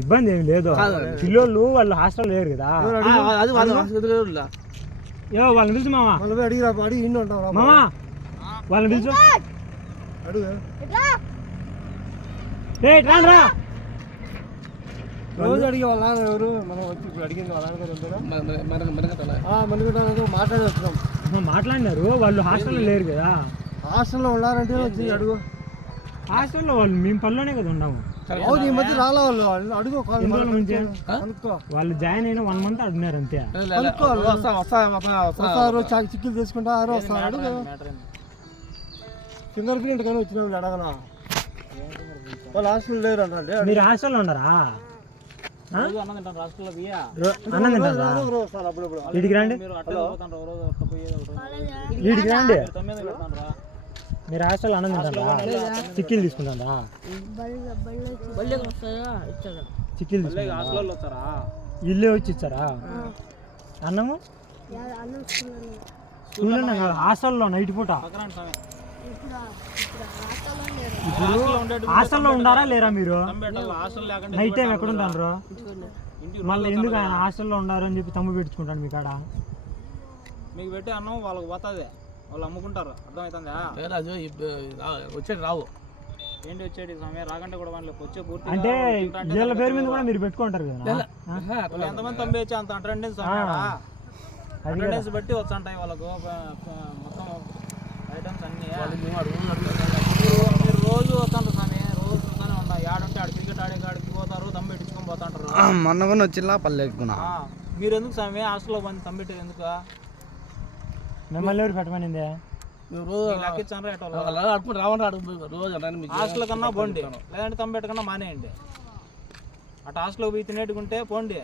ఇబ్బంది ఏమి లేదు. కాదు. పిల్లోళ్ళు వాళ్ళు హాస్టల్ లేరు కదా. ఏ వాళ్ళని పిలుచు మామా అడిగి అడిగి ఇన్ని ఉంటాం రా మామా వాళ్ళని పిలుచు. అడుగు. రా రోజు అడిగే వాళ్ళ ఎవరు? మనం వచ్చి ఇప్పుడు అడిగింది వాళ్ళ మాట్లాడి వస్తున్నాం మాట్లాడినారు వాళ్ళు హాస్టల్లో లేరు కదా. హాస్టల్లో ఉన్నారంటే వచ్చి అడుగు. హాస్టల్లో వాళ్ళు మేము పనిలోనే కదా ఉన్నాము. అవును ఈ మధ్య రాలే వాళ్ళు. వాళ్ళు అడుగు కాల్ ఎన్ని రోజుల నుంచి? అనుకో వాళ్ళు జాయిన్ అయిన వన్ మంత్ అడిగినారు అంతే. వస్తా వస్తా వస్తా వస్తా వస్తారు చాకి చిక్కులు తీసుకుంటారు వస్తారు అడుగు. ఫింగర్ ప్రింట్ కానీ వచ్చిన వాళ్ళు అడగనా? వాళ్ళు హాస్టల్ లేరు అంటే మీరు హాస్టల్లో ఉండరా ఆ? అన్నం తింటాను హాస్టల్లో బియ్యా? రో- అన్నం తింటారా? వస్తారు అప్పుడప్పుడు. వీడికి రండి. రండి. మీరు హాస్టల్ అన్నం తింటారా? చిక్కీలు తీసుకుంటారా? చిక్కీలు తీసుకుంటారా? హాస్టల్లో వస్తారా? ఇల్లే వచ్చి ఇచ్చారా అన్నము? స్కూల్లో హాస్టల్లో నైట్ పూట. స్వామి హాస్టల్లో ఉండారా లేరా మీరు? పెట్టాలి హాస్టల్ లేకుండా నైట్ టైం ఎక్కడ ఉంటారు? మళ్ళీ ఎందుకు ఆయన హాస్టల్లో ఉన్నారు అని చెప్పి తమ్ము పెట్టించుకుంటాను మీ కాడ? మీకు పెట్టే అన్నం వాళ్ళకి పోతుంది. వాళ్ళు అమ్ముకుంటారు. అర్థమవుతుందా రాజు వచ్చేది రావు. ఏంటి వచ్చేది సమయం రాకంటే కూడా వాళ్ళకి వచ్చే పూర్తి అంటే వీళ్ళ పేరు మీద కూడా మీరు పెట్టుకుంటారు కదా? ఎంతమంది తొంభై అంత అటెండెన్స్ అటెండెన్స్ బట్టి వచ్చంటాయి వాళ్ళకు. మొత్తం ఐటమ్స్ అన్ని. మీరు రోజు వస్తుంటారు స్వామి. రోజు చూస్తూనే ఉన్నా ఆడుంటే ఆడు క్రికెట్ ఆడే కాడికి పోతారు పెట్టించుకొని పోతుంటారు మొన్న కూడా వచ్చిలా పల్లెక్కున్నా మీరు ఎందుకు స్వామి? హాస్టల్లో బంది దమ్ పెట్టేది ఎందుకు? మిమ్మల్ని ఎవరు పెట్టమనిందే? మేము రోజు అలా రోజు హాస్టల్ కన్నా పోండి. లేదంటే తమ్ పెట్టకన్నా మానేయండి. అటు హాస్టల్ పోయి తినేట్టుకుంటే పోండి.